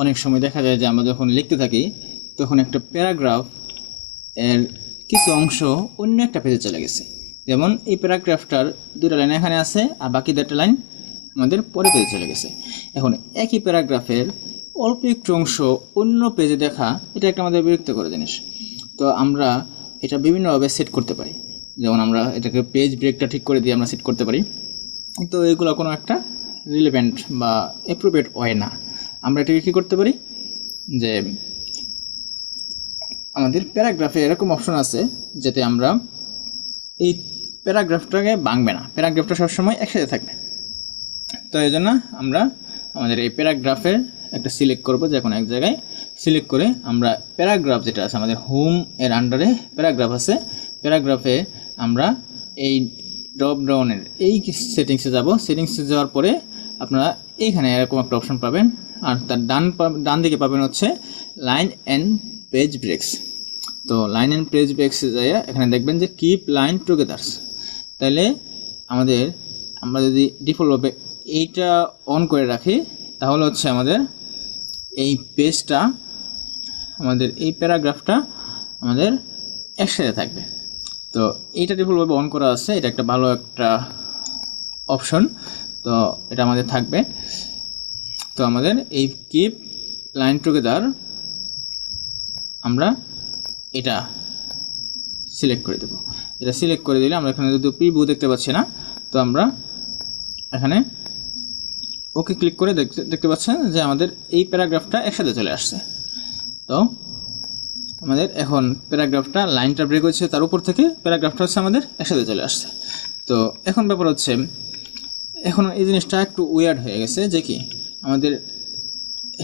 অনেক সময় দেখা যায় যে আমরা যখন লিখতে থাকি তখন একটা প্যারাগ্রাফ এর কিছু অংশ অন্য একটা পেজে চলে গেছে। যেমন এই প্যারাগ্রাফটার 2টা লাইন এখানে আছে আর বাকি 2টা লাইন আমাদের পরে পেজে চলে গেছে। এখন একই প্যারাগ্রাফের অল্প একটু অংশ অন্য পেজে দেখা এটা একটা আমাদের বিরক্তিকর জিনিস। তো আমরা এটা বিভিন্নভাবে সেট করতে পারি। যেমন আমরা এটাকে পেজ ব্রেকটা ঠিক করে দিয়ে আমরা সেট করতে পারি। তো এগুলো কোনো একটা রিলেভেন্ট বা অ্যাপ্রোপ্রিয়েট ওয়ে না। আমরা এটাকে কী করতে পারি যে আমাদের প্যারাগ্রাফে এরকম অপশন আছে যাতে আমরা এই প্যারাগ্রাফটাকে ভাঙবে না, প্যারাগ্রাফটা সবসময় একসাথে থাকবে। তো এই জন্য আমরা আমাদের এই প্যারাগ্রাফের একটা সিলেক্ট করব, যে কোনো এক জায়গায় সিলেক্ট করে আমরা প্যারাগ্রাফ যেটা আছে আমাদের হোম এর আন্ডারে প্যারাগ্রাফ আছে, প্যারাগ্রাফে আমরা এই ড্রপ ডাউনের এই সেটিংসে যাব। সেটিংসে যাওয়ার পরে আপনারা এইখানে এরকম একটা অপশন পাবেন, আর তার ডান দিকে পাবেন হচ্ছে লাইন অ্যান্ড পেজ ব্রেকস। তো লাইন অ্যান্ড পেজ ব্রেকসে যাইয়া এখানে দেখবেন যে কিপ লাইন টুগেদার্স। তাহলে আমরা যদি ডিফল্টভাবে এইটা অন করে রাখি তাহলে হচ্ছে আমাদের এই পেজটা, আমাদের এই প্যারাগ্রাফটা আমাদের একসাথে থাকবে। তো এইটা ডিফল্টভাবে অন করা আছে, এটা একটা ভালো একটা অপশন। তো এটা আমাদের থাকবে। তো আমাদের এই কিপ লাইন টুগেদার আমরা এটা সিলেক্ট করে দেব। এটা সিলেক্ট করে দিলে আমরা এখানে যদি প্রিভিউ দেখতে পাচ্ছি না, তো আমরা এখানে ওকে ক্লিক করে দেখতে পাচ্ছেন যে আমাদের এই প্যারাগ্রাফটা একসাথে চলে আসছে। তো আমাদের এখন প্যারাগ্রাফটা লাইনটা ব্রেক হচ্ছে, তার উপর থেকে প্যারাগ্রাফটা হচ্ছে আমাদের একসাথে চলে আসছে। তো এখন ব্যাপার হচ্ছে, এখন এই জিনিসটা একটু উইয়ার্ড হয়ে গেছে যে কি আমাদের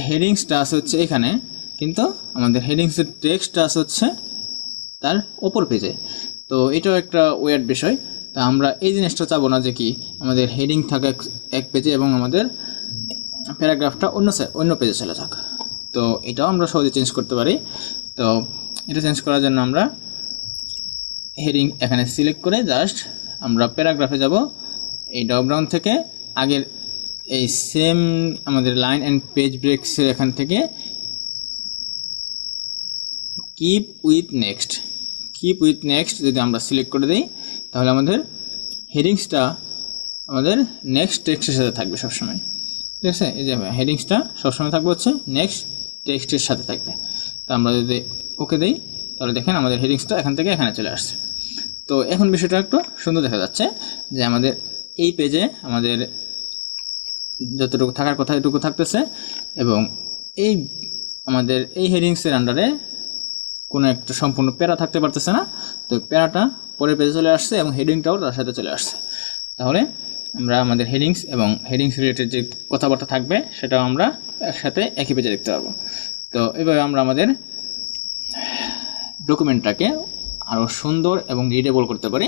হেডিংসটা আছে হচ্ছে এখানে, কিন্তু আমাদের হেডিংসের টেক্সটটা আছে হচ্ছে তার ওপর পেজে। তো এটাও একটা ওয়ার্ড বিষয়। তা আমরা এই জিনিসটা চাবো না যে কি আমাদের হেডিং থাকে এক পেজে এবং আমাদের প্যারাগ্রাফটা অন্য পেজে চলে যাক। তো এটাও আমরা সহজে চেঞ্জ করতে পারি। তো এটা চেঞ্জ করার জন্য আমরা হেডিং এখানে সিলেক্ট করে জাস্ট আমরা প্যারাগ্রাফে যাব। এই ড্রপডাউন থেকে আগের এই সেম আমাদের লাইন অ্যান্ড পেজ ব্রেকসের এখান থেকে কিপ উইথ নেক্সট যদি আমরা সিলেক্ট করে দিই তাহলে আমাদের হেডিংসটা আমাদের নেক্সট টেক্সটের সাথে থাকবে সবসময়। ঠিক আছে, এই যে হেডিংসটা সবসময় থাকবে হচ্ছে নেক্সট টেক্সটের সাথে থাকবে। তো আমরা যদি ওকে দিই তাহলে দেখেন আমাদের হেডিংসটা এখান থেকে এখানে চলে আসছে। তো এখন বিষয়টা একটু সুন্দর দেখা যাচ্ছে যে আমাদের এই পেজে আমাদের যতটুকু থাকার কথা এটুকু থাকতেছে, এবং এই আমাদের এই হেডিংসের আন্ডারে কোনো একটা সম্পূর্ণ প্যারা থাকতে পারতেছে না। তো প্যারাটা পরের পেজে চলে আসছে এবং হেডিংটাও তার সাথে চলে আসছে। তাহলে আমরা আমাদের হেডিংস এবং হেডিংস রিলেটেড যে কথাবার্তা থাকবে সেটাও আমরা একসাথে একই পেজে দেখতে পারবো। তো এভাবে আমরা আমাদের ডকুমেন্টটাকে আরও সুন্দর এবং রিডেবল করতে পারি।